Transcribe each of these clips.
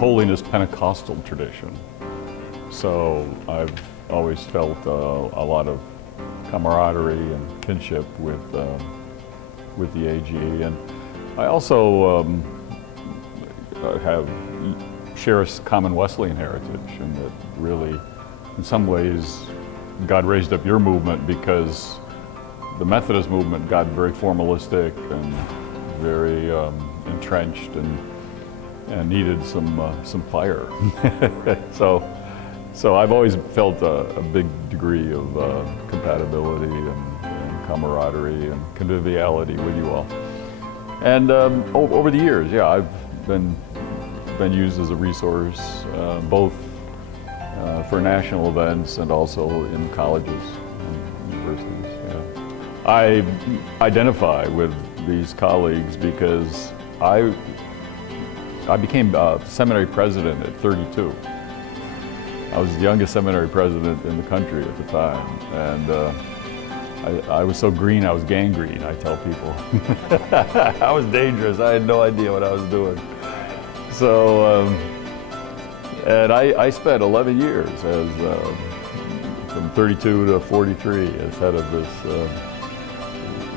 holiness Pentecostal tradition. So I've always felt a lot of camaraderie and kinship with the AG, and I also share a common Wesleyan heritage, and that really, in some ways, God raised up your movement because the Methodist movement got very formalistic and very entrenched and needed some fire. So I've always felt a big degree of compatibility and camaraderie and conviviality with you all. And over the years, yeah, I've been used as a resource, both for national events and also in colleges and universities. Yeah. I identify with these colleagues because I became seminary president at 32. I was the youngest seminary president in the country at the time, and I was so green I was gangrene, I tell people. I was dangerous, I had no idea what I was doing. So, and I spent 11 years as, from 32 to 43 as head of this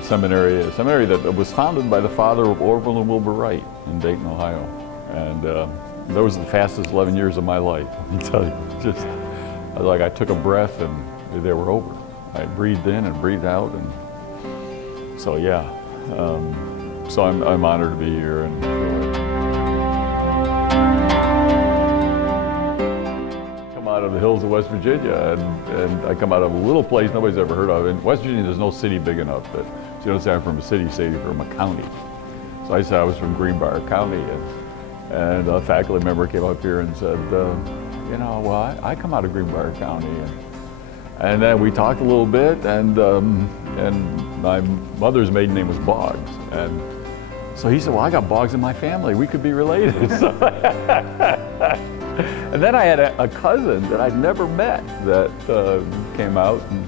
seminary, a seminary that was founded by the father of Orville and Wilbur Wright in Dayton, Ohio. And those were the fastest 11 years of my life, let me tell you. Just, like I took a breath and they were over. I breathed in and breathed out, and so yeah. So I'm honored to be here. And come out of the hills of West Virginia, and I come out of a little place nobody's ever heard of. In West Virginia, there's no city big enough that, so you don't say I'm from a city, you say you're from a county. So I said I was from Greenbrier County, and a faculty member came up here and said, you know, well, I come out of Greenbrier County. And then we talked a little bit, and my mother's maiden name was Boggs. And so he said, well, I got Boggs in my family. We could be related. And then I had a cousin that I'd never met that came out and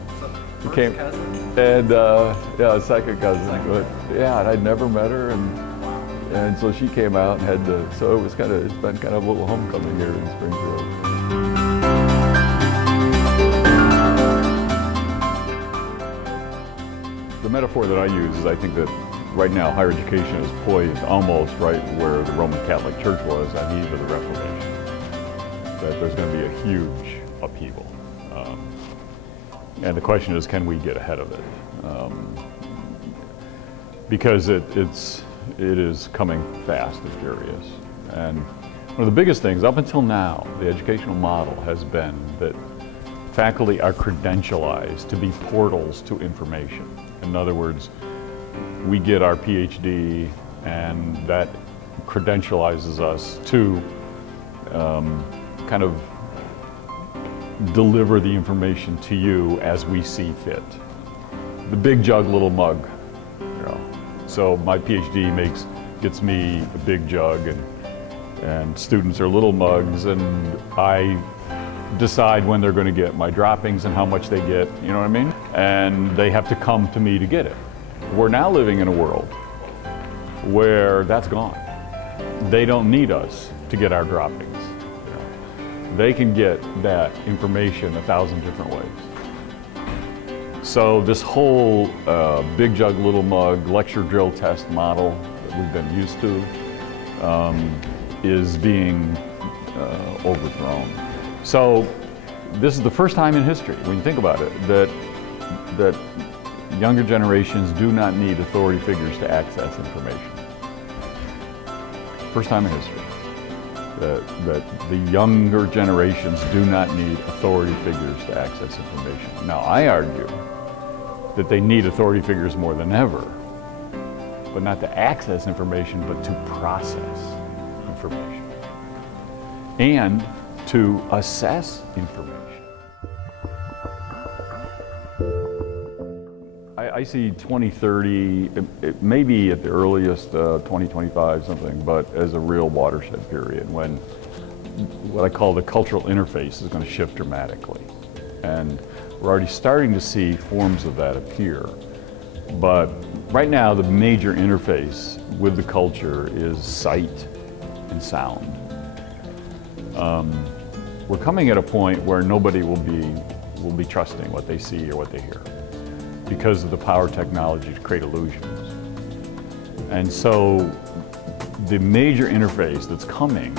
became, and yeah, a second cousin. But, yeah, and I'd never met her, and so she came out and had to. So it's been kind of a little homecoming here in Springfield. The metaphor that I use is I think that right now higher education is poised almost right where the Roman Catholic Church was at the eve of the Reformation. That there's going to be a huge upheaval. And the question is, can we get ahead of it? Because it is coming fast and furious. And one of the biggest things up until now, the educational model has been that faculty are credentialized to be portals to information. In other words, we get our PhD and that credentializes us to kind of deliver the information to you as we see fit. The big jug, little mug. You know. So my PhD gets me a big jug, and students are little mugs, and I decide when they're going to get my droppings and how much they get, you know what I mean? And they have to come to me to get it. We're now living in a world where that's gone. They don't need us to get our droppings. They can get that information 1,000 different ways. So this whole big jug, little mug, lecture drill test model that we've been used to is being overthrown. So this is the first time in history, when you think about it, that younger generations do not need authority figures to access information. First time in history. That the younger generations do not need authority figures to access information. Now, I argue that they need authority figures more than ever, but not to access information, but to process information and to assess information. I see 2030, maybe at the earliest 2025 something, but as a real watershed period when what I call the cultural interface is going to shift dramatically. And we're already starting to see forms of that appear. But right now the major interface with the culture is sight and sound. we're coming at a point where nobody will be trusting what they see or what they hear because of the power of technology to create illusions. And so the major interface that's coming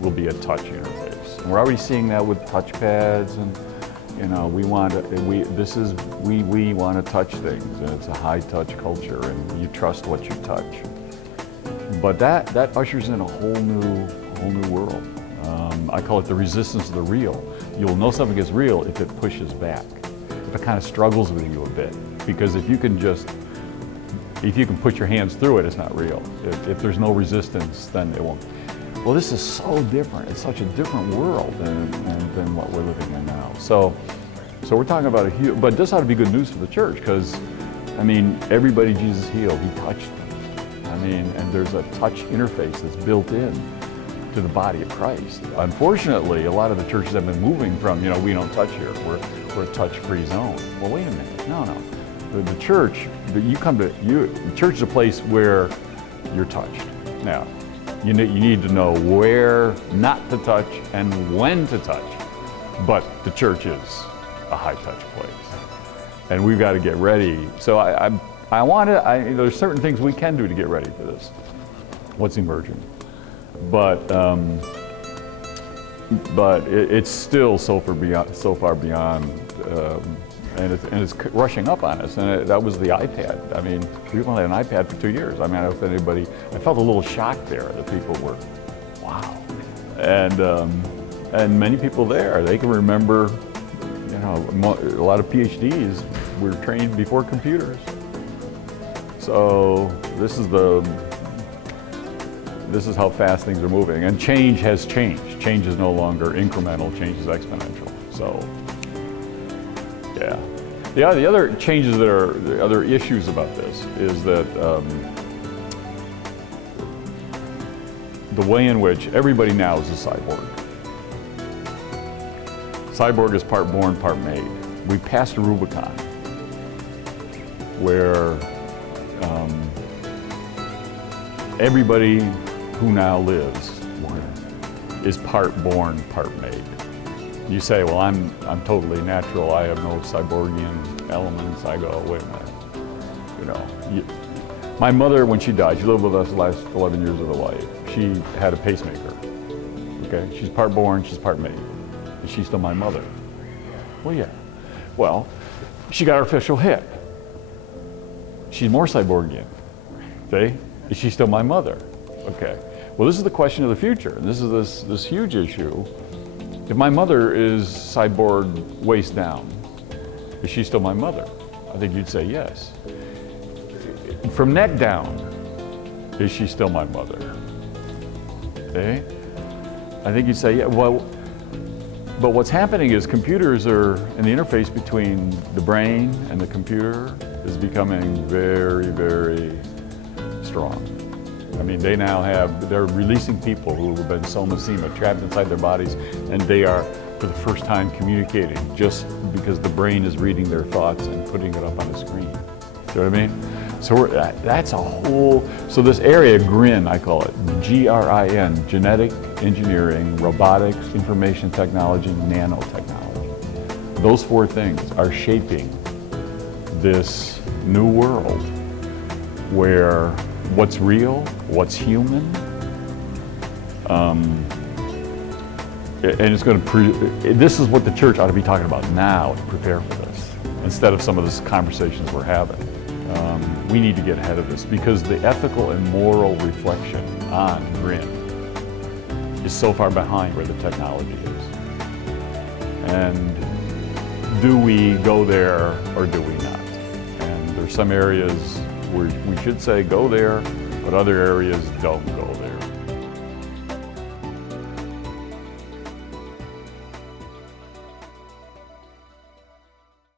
will be a touch interface. And we're already seeing that with touchpads, and you know, we want to touch things, and it's a high touch culture, and you trust what you touch. But that ushers in a whole new world. I call it the resistance of the real. You'll know something is real if it pushes back, if it kind of struggles with you a bit. Because if you can put your hands through it, it's not real. If there's no resistance, then it won't. Well, this is so different. It's such a different world than what we're living in now. So we're talking about a huge, but this ought to be good news for the church, because, I mean, everybody Jesus healed, he touched them. I mean, and there's a touch interface that's built in to the body of Christ. Unfortunately, a lot of the churches have been moving from, you know, we don't touch here, we're a touch-free zone. Well, wait a minute, no. The church, the church is a place where you're touched. Now, you need to know where not to touch and when to touch, but the church is a high-touch place, and we've got to get ready. So there's certain things we can do to get ready for this, what's emerging, but it's still so far beyond. And it's rushing up on us, and that was the iPad. I mean, we've only had an iPad for 2 years. I mean, I felt a little shock there that people were, wow. And many people there, they can remember, you know, a lot of PhDs were trained before computers. So this is how fast things are moving. And change has changed. Change is no longer incremental, change is exponential. So. Yeah. The other changes the other issues about this is that the way in which everybody now is a cyborg. Cyborg is part born, part made. We passed a Rubicon where everybody who now lives is part born, part made. You say, well, I'm totally natural. I have no cyborgian elements. I go, wait a minute. You know, my mother, when she died, she lived with us the last 11 years of her life. She had a pacemaker. Okay, she's part born, she's part made. Is she still my mother? Well, yeah. Well, she got her official hip. She's more cyborgian. See? Is she still my mother? Okay. Well, this is the question of the future. And this is this huge issue. If my mother is cyborg waist down, is she still my mother? I think you'd say yes. From neck down, is she still my mother? Okay? I think you'd say yeah. Well, but what's happening is computers and the interface between the brain and the computer is becoming very, very strong. I mean, they're releasing people who have been somasema, trapped inside their bodies, and they are, for the first time, communicating just because the brain is reading their thoughts and putting it up on a screen. Do you know what I mean? So that's a whole, so this area, GRIN, I call it, G-R-I-N, genetic engineering, robotics, information technology, nanotechnology. Those four things are shaping this new world where what's real, what's human, and it's going to, this is what the church ought to be talking about now to prepare for this, instead of some of the conversations we're having. We need to get ahead of this because the ethical and moral reflection on GRIN is so far behind where the technology is. And do we go there or do we not? And there's some areas where we should say go there, but other areas don't go